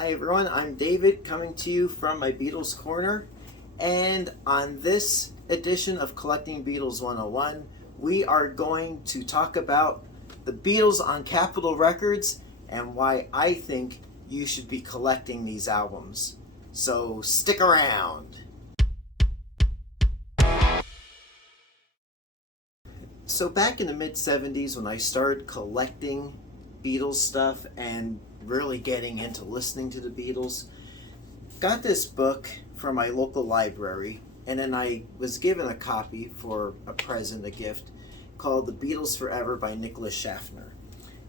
Hi everyone, I'm David coming to you from my Beatles Corner, and on this edition of Collecting Beatles 101, we are going to talk about the Beatles on Capitol Records and why I think you should be collecting these albums. So stick around. So back in the mid 70s when I started collecting Beatles stuff and really getting into listening to the Beatles, got this book from my local library, and then I was given a copy for a present, a gift, called The Beatles Forever by Nicholas Schaffner.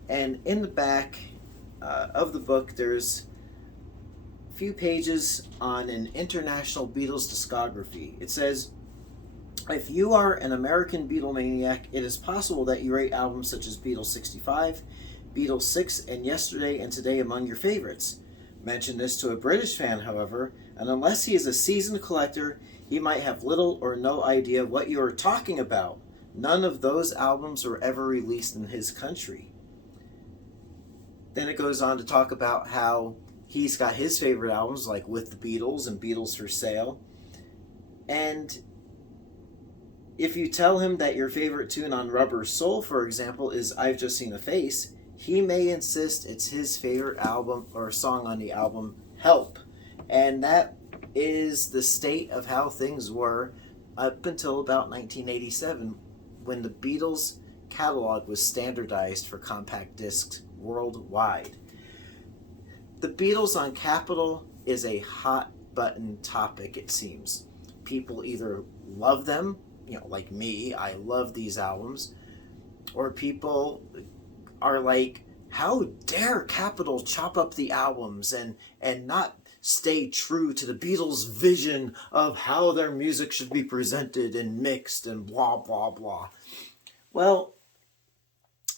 And in the back of the book, there's a few pages on an international Beatles discography. It says, if you are an American Beatlemaniac, it is possible that you rate albums such as Beatles 65, Beatles 6, and Yesterday and Today among your favorites. Mention this to a British fan, however, and unless he is a seasoned collector, he might have little or no idea what you are talking about. None of those albums were ever released in his country. Then it goes on to talk about how he's got his favorite albums like With the Beatles and Beatles for Sale. And if you tell him that your favorite tune on Rubber Soul, for example, is I've Just Seen a Face, he may insist it's his favorite album or song on the album, Help. And that is the state of how things were up until about 1987, when the Beatles catalog was standardized for compact discs worldwide. The Beatles on Capitol is a hot button topic, it seems. People either love them, like me, I love these albums, or people are like, how dare Capitol chop up the albums and not stay true to the Beatles' vision of how their music should be presented and mixed and blah, blah, blah. Well,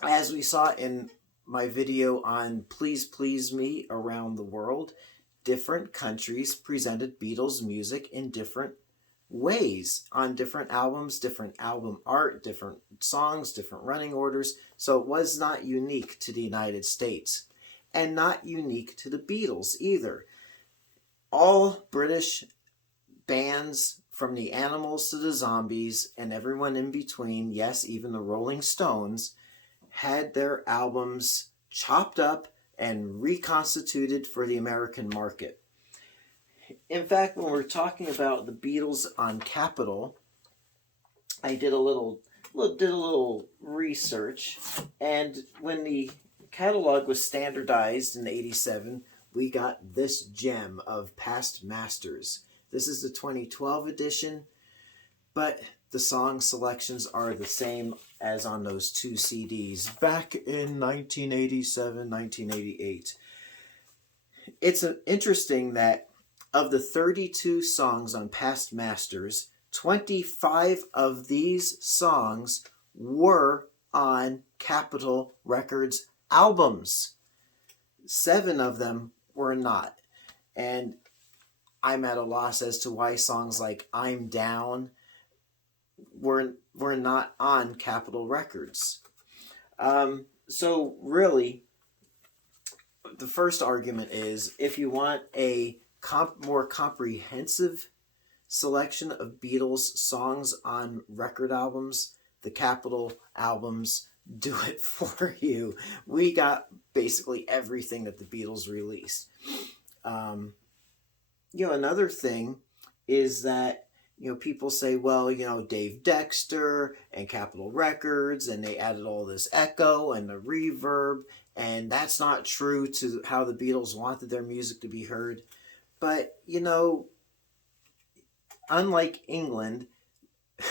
as we saw in my video on Please Please Me Around the World, different countries presented Beatles music in different ways on different albums, different album art, different songs, different running orders. So it was not unique to the United States and not unique to the Beatles either. All British bands, from the Animals to the Zombies and everyone in between, yes, even the Rolling Stones, had their albums chopped up and reconstituted for the American market. In fact, when we're talking about the Beatles on Capitol, I did a little research, and when the catalog was standardized in '87, we got this gem of past masters. This is the 2012 edition, but the song selections are the same as on those two CDs back in 1987, 1988. It's interesting that of the 32 songs on Past Masters, 25 of these songs were on Capitol Records albums. 7 of them were not. And I'm at a loss as to why songs like I'm Down were not on Capitol Records. So really, the first argument is, if you want a more comprehensive selection of Beatles songs on record albums, the Capitol albums do it for you. We got basically everything that the Beatles released. Another thing is that people say, well, Dave Dexter and Capitol Records, and they added all this echo and the reverb, and that's not true to how the Beatles wanted their music to be heard. But, unlike England,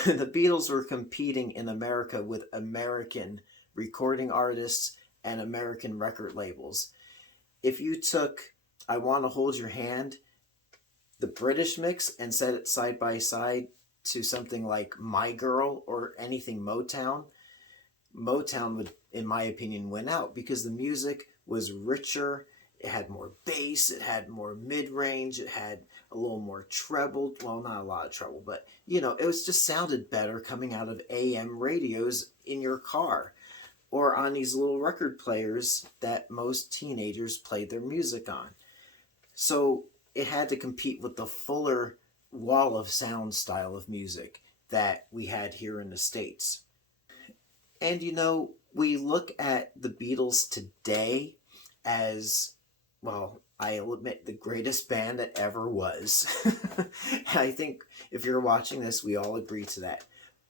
the Beatles were competing in America with American recording artists and American record labels. If you took I Want to Hold Your Hand, the British mix, and set it side by side to something like My Girl or anything Motown would, in my opinion, win out, because the music was richer. It had more bass, it had more mid-range, it had a little more treble. Well, not a lot of treble, but, it was just sounded better coming out of AM radios in your car or on these little record players that most teenagers played their music on. So it had to compete with the fuller wall of sound style of music that we had here in the States. And we look at the Beatles today as, well, I'll admit, the greatest band that ever was. I think if you're watching this, we all agree to that.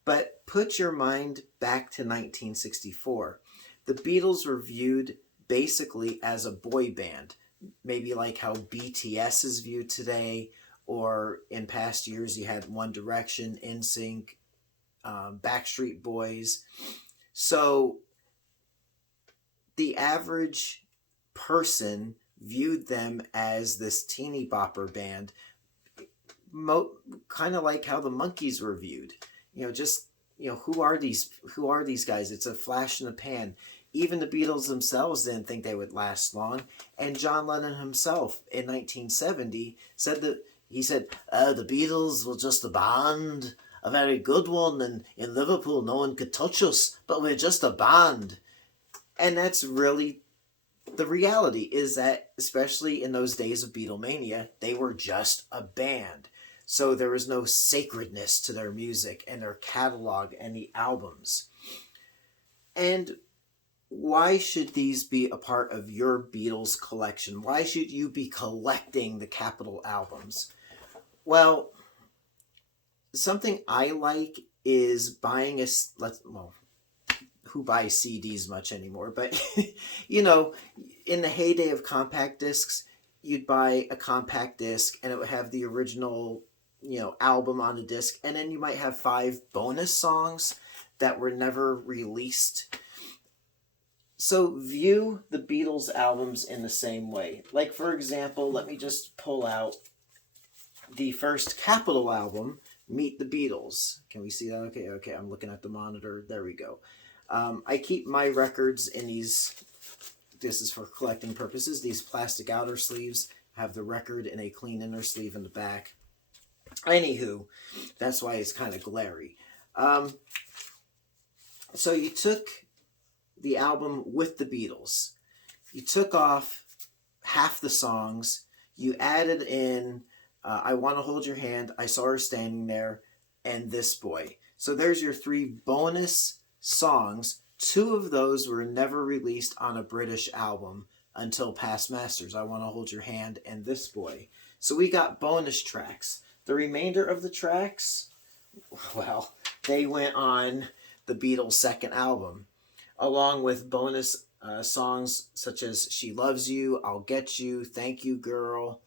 But put your mind back to 1964. The Beatles were viewed basically as a boy band, maybe like how BTS is viewed today, or in past years you had One Direction, NSYNC, Backstreet Boys. So the average person viewed them as this teeny bopper band, kind of like how the Monkees were viewed. Just who are these guys? It's a flash in the pan. Even the Beatles themselves didn't think they would last long. And John Lennon himself in 1970 said the Beatles were just a band, a very good one, and in Liverpool no one could touch us, but we're just a band. And that's really the reality, is that, especially in those days of Beatlemania, they were just a band. So there was no sacredness to their music and their catalog and the albums. And why should these be a part of your Beatles collection? Why should you be collecting the Capitol albums? Well, something I like is buying who buys CDs much anymore? But, in the heyday of compact discs, you'd buy a compact disc and it would have the original, album on the disc. And then you might have 5 bonus songs that were never released. So view the Beatles albums in the same way. Like, for example, let me just pull out the first Capitol album, Meet the Beatles. Can we see that? Okay, I'm looking at the monitor. There we go. I keep my records in these, this is for collecting purposes, these plastic outer sleeves have the record in a clean inner sleeve in the back. Anywho, that's why it's kind of glary. So you took the album with the Beatles. You took off half the songs. You added in I Want to Hold Your Hand, I Saw Her Standing There, and This Boy. So there's your 3 bonus songs. 2 of those were never released on a British album until Past Masters, I Want to Hold Your Hand, and This Boy. So we got bonus tracks. The remainder of the tracks, well, they went on the Beatles' second album, along with bonus songs such as She Loves You, I'll Get You, Thank You Girl.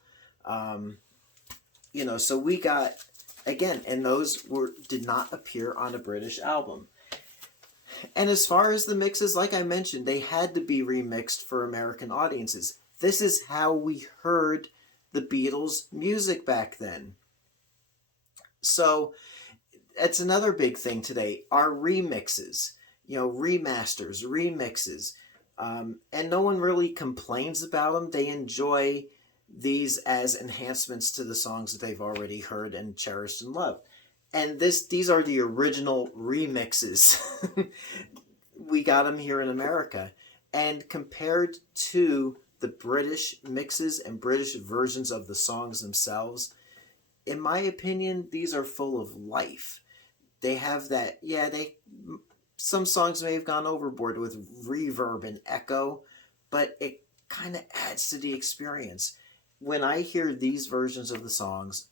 So we got, again, and those did not appear on a British album. And as far as the mixes, like I mentioned, they had to be remixed for American audiences. This is how we heard the Beatles' music back then. So it's another big thing today, are remixes, remasters, remixes. And no one really complains about them. They enjoy these as enhancements to the songs that they've already heard and cherished and loved. And these are the original remixes. We got them here in America. And compared to the British mixes and British versions of the songs themselves, in my opinion, these are full of life. They have that, some songs may have gone overboard with reverb and echo, but it kind of adds to the experience. When I hear these versions of the songs,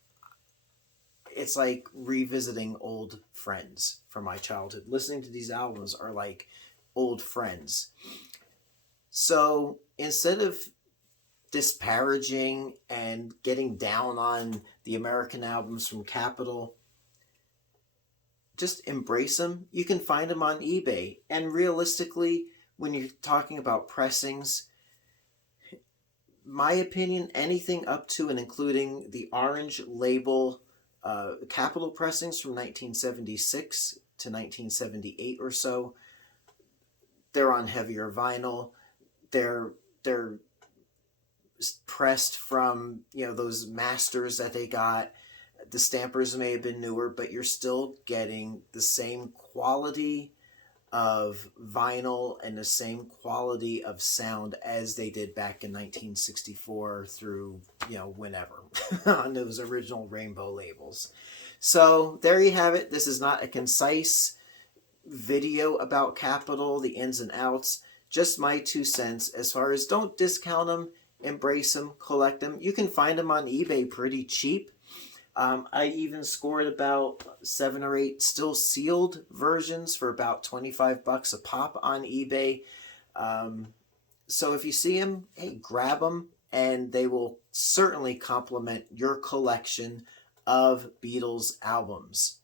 it's like revisiting old friends from my childhood. Listening to these albums are like old friends. So instead of disparaging and getting down on the American albums from Capitol, just embrace them. You can find them on eBay. And realistically, when you're talking about pressings, my opinion, anything up to and including the orange label Capitol pressings from 1976 to 1978 or so, they're on heavier vinyl. They're pressed from those masters that they got. The stampers may have been newer, but you're still getting the same quality of vinyl and the same quality of sound as they did back in 1964 through, whenever on those original rainbow labels. So there you have it. This is not a concise video about Capitol, the ins and outs, just my 2 cents as far as don't discount them, embrace them, collect them. You can find them on eBay pretty cheap. I even scored about 7 or 8 still sealed versions for about $25 a pop on eBay. So if you see them, hey, grab them, and they will certainly complement your collection of Beatles albums.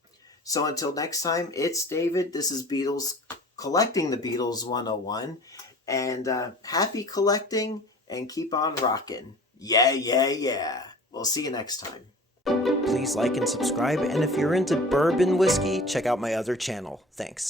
So until next time, it's David. This is Beatles Collecting the Beatles 101. And happy collecting, and keep on rocking. Yeah, yeah, yeah. We'll see you next time. Please like and subscribe, and if you're into bourbon whiskey, check out my other channel. Thanks.